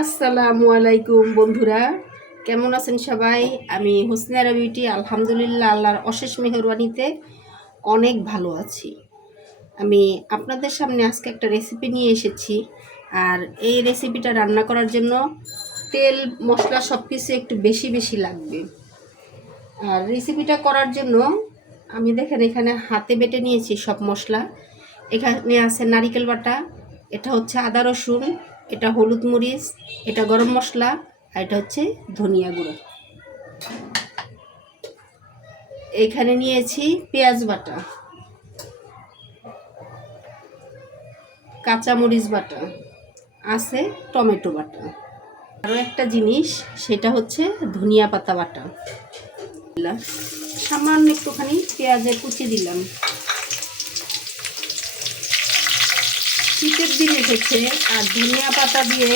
আসসালামু আলাইকুম বন্ধুরা, কেমন আছেন সবাই? আমি হোসনারা বিউটি আলহামদুলিল্লাহ আল্লাহর অশেষ মেহেরবানিতে অনেক ভালো আছি। আমি আপনাদের সামনে আজকে একটা রেসিপি নিয়ে এসেছি। আর এই রেসিপিটা রান্না করার জন্য তেল মশলা সব কিছু একটু বেশি বেশি লাগবে। আর রেসিপিটা করার জন্য আমি দেখেন এখানে হাতে বেটে নিয়েছি সব মশলা। এখানে আছে নারিকেল বাটা, এটা হচ্ছে আদা রসুন, এটা হলুদ মরিচ, এটা গরম মশলা, আর এটা হচ্ছে ধনিয়া গুঁড়ো। এখানে নিয়েছি পেঁয়াজ বাটা, কাঁচা মরিচ বাটা, আছে টমেটো বাটা। আরও একটা জিনিস, সেটা হচ্ছে ধনিয়া পাতা বাটা। সামান্য একটুখানি পেঁয়াজের কুচি দিলাম। শীতের দিন এসেছে আর ধনিয়া পাতা দিয়ে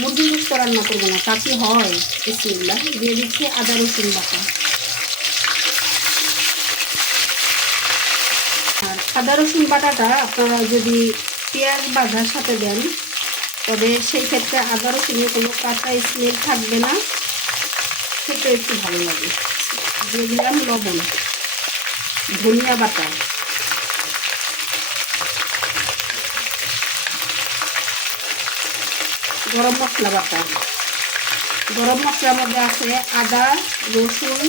মুরগির গোশত রান্না করবো না, তা কি হয়? বিসমিল্লাহ, দিয়ে দিচ্ছি আদা রসুন বাটা। আর আদা রসুন বাটাটা আপনারা যদি পেঁয়াজ বাটার সাথে দেন, তবে সেই ক্ষেত্রে আদা রসুনের কোনো কাঁচা স্মেল থাকবে না, সেটা একটু ভালো লাগে। দিয়ে দিলাম লবণ, ধনিয়া বাটা, গরম মশলা বাটা। গরম মশলার মধ্যে আছে আদা, রসুন,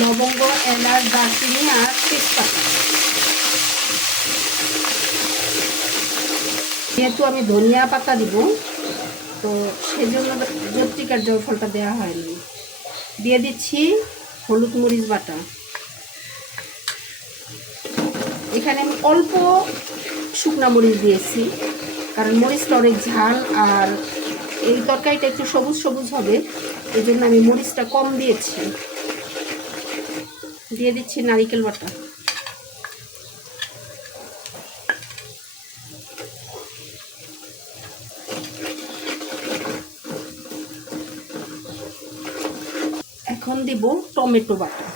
লবঙ্গ, এলাচ, দারচিনি আর তেজপাতা। যেহেতু আমি ধনিয়া পাতা দিব, তো সেজন্য জৈত্রিকার জয়ফলটা দেওয়া হয়নি। দিয়ে দিচ্ছি হলুদ মরিচ বাটা। এখানে আমি অল্প শুকনা মরিচ দিয়েছি, কারণ মরিচটা অনেক ঝাল আর এই তরকারিটা একটু সবুজ সবুজ হবে, এই জন্য আমি মরিচটা কম দিয়েছি। দিয়ে দিচ্ছি নারিকেল বাটা। এখন দিব টমেটো বাটা।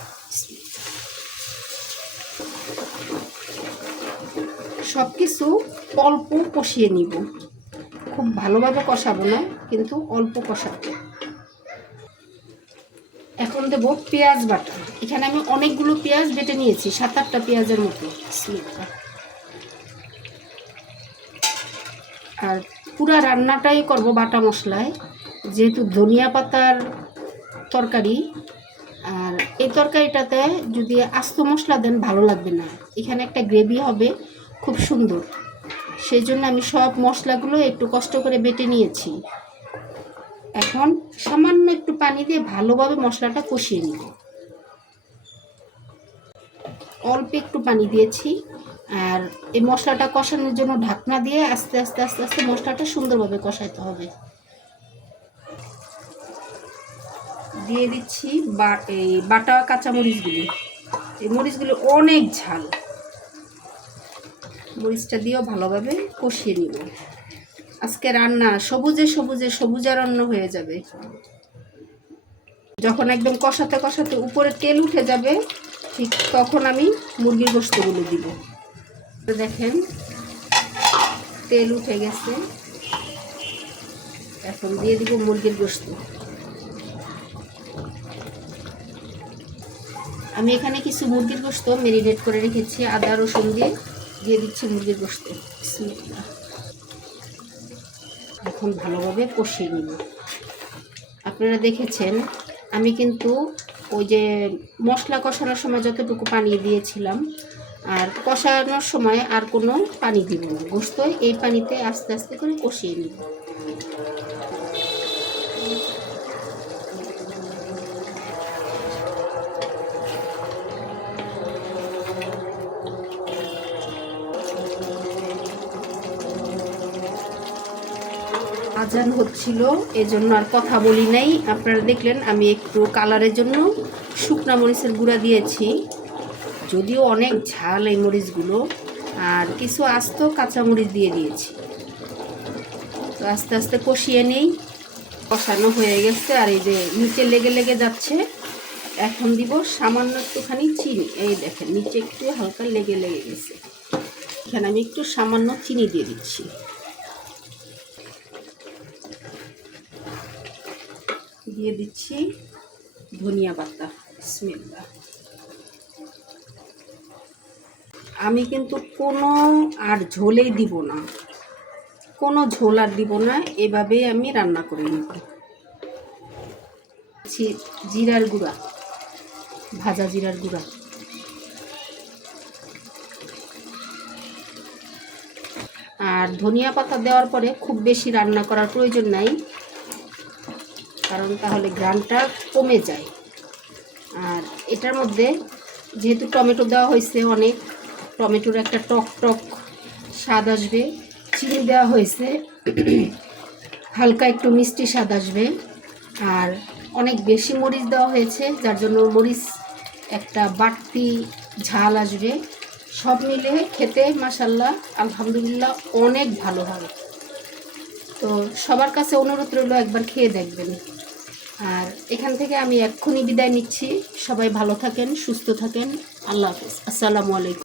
সব কিছু অল্প কষিয়ে নিব, খুব ভালোভাবে কষাবো না, কিন্তু অল্প কষাবো। এখন দেব পেঁয়াজ বাটা। এখানে আমি অনেকগুলো পেঁয়াজ বেটে নিয়েছি, 7-8টা পেঁয়াজের মতো। আর পুরা রান্নাটাই করব বাটা মশলায়, যেহেতু ধনিয়া পাতার তরকারি। আর এই তরকারিটাতে যদি আস্ত মশলা দেন ভালো লাগবে না, এখানে একটা গ্রেভি হবে খুব সুন্দর। সেই জন্য আমি সব মশলাগুলো একটু কষ্ট করে বেটে নিয়েছি। এখন সামান্য একটু পানি দিয়ে ভালোভাবে মশলাটা কষিয়ে নিব। অল্প একটু পানি দিয়েছি। আর এই মশলাটা কষানোর জন্য ঢাকনা দিয়ে আস্তে আস্তে আস্তে আস্তে মশলাটা সুন্দরভাবে কষাইতে হবে। দিয়ে দিচ্ছি এই বাটা কাঁচামরিচগুলি। এই মরিচগুলো অনেক ঝাল, মরিচটা দিয়েও ভালোভাবে কষিয়ে নিব। আজকে রান্না সবুজে সবুজে সবুজারণ্য হয়ে যাবে। যখন একদম কষাতে কষাতে উপরে তেল উঠে যাবে, ঠিক তখন আমি মুরগির গোশতগুলো দিব। দেখেন তেল উঠে গেছে, এখন দিয়ে দিব মুরগির গোশত। আমি এখানে কিছু মুরগির গোশত ম্যারিনেট করে রেখেছি আদা রসুন দিয়ে। দিয়ে দিচ্ছি মুরগির গোশত। এখন ভালোভাবে কষিয়ে নিব। আপনারা দেখেছেন আমি কিন্তু ওই যে মশলা কষানোর সময় যতটুকু পানি দিয়েছিলাম, আর কষানোর সময় আর কোনো পানি দিব না। গোশত এই পানিতে আস্তে আস্তে করে কষিয়ে নিব। আজান হচ্ছিল, এজন্য আর কথা বলি নাই। আপনারা দেখলেন আমি একটু কালারের জন্য শুকনা মরিচের গুঁড়া দিয়েছি, যদিও অনেক ঝাল এই মরিচগুলো। আর কিছু আস্ত কাঁচামরিচ দিয়ে দিয়েছি। তো আস্তে আস্তে কষিয়ে নেই। কষানো হয়ে গেছে, আর এই যে নিচে লেগে লেগে যাচ্ছে। এখন দিব সামান্য একটুখানি চিনি। এই দেখেন নিচে একটু হালকা লেগে লেগে গেছে, এখানে আমি একটু সামান্য চিনি দিয়ে দিচ্ছি। দিয়ে দিচ্ছি ধনিয়া পাতা। বিসমিল্লাহ। আমি কিন্তু কোনো আর ঝোলেই দিব না, কোনো ঝোল আর দিব না, এভাবেই আমি রান্না করে নেব। জিরার গুঁড়া, ভাজা জিরার গুঁড়া। আর ধনিয়া পাতা দেওয়ার পরে খুব বেশি রান্না করার প্রয়োজন নাই, কারণ তাহলে ঘ্রাণটা কমে যায়। আর এটার মধ্যে যেহেতু টমেটো দেওয়া হয়েছে, অনেক টমেটোর একটা টক টক স্বাদ আসবে, চিনি দেওয়া হয়েছে, হালকা একটু মিষ্টি স্বাদ আসবে, আর অনেক বেশি মরিচ দেওয়া হয়েছে, যার জন্য মরিচ একটা বাড়তি ঝাল আসবে। সব মিলে খেতে মাশাআল্লাহ আলহামদুলিল্লাহ অনেক ভালো হয়। তো সবার কাছে অনুরোধ রইল, একবার খেয়ে দেখবেন। আর এখান থেকে আমি এক্ষুনি বিদায় নিচ্ছি। সবাই ভালো থাকেন, সুস্থ থাকেন। আল্লাহ হাফেজ। আসসালামু আলাইকুম।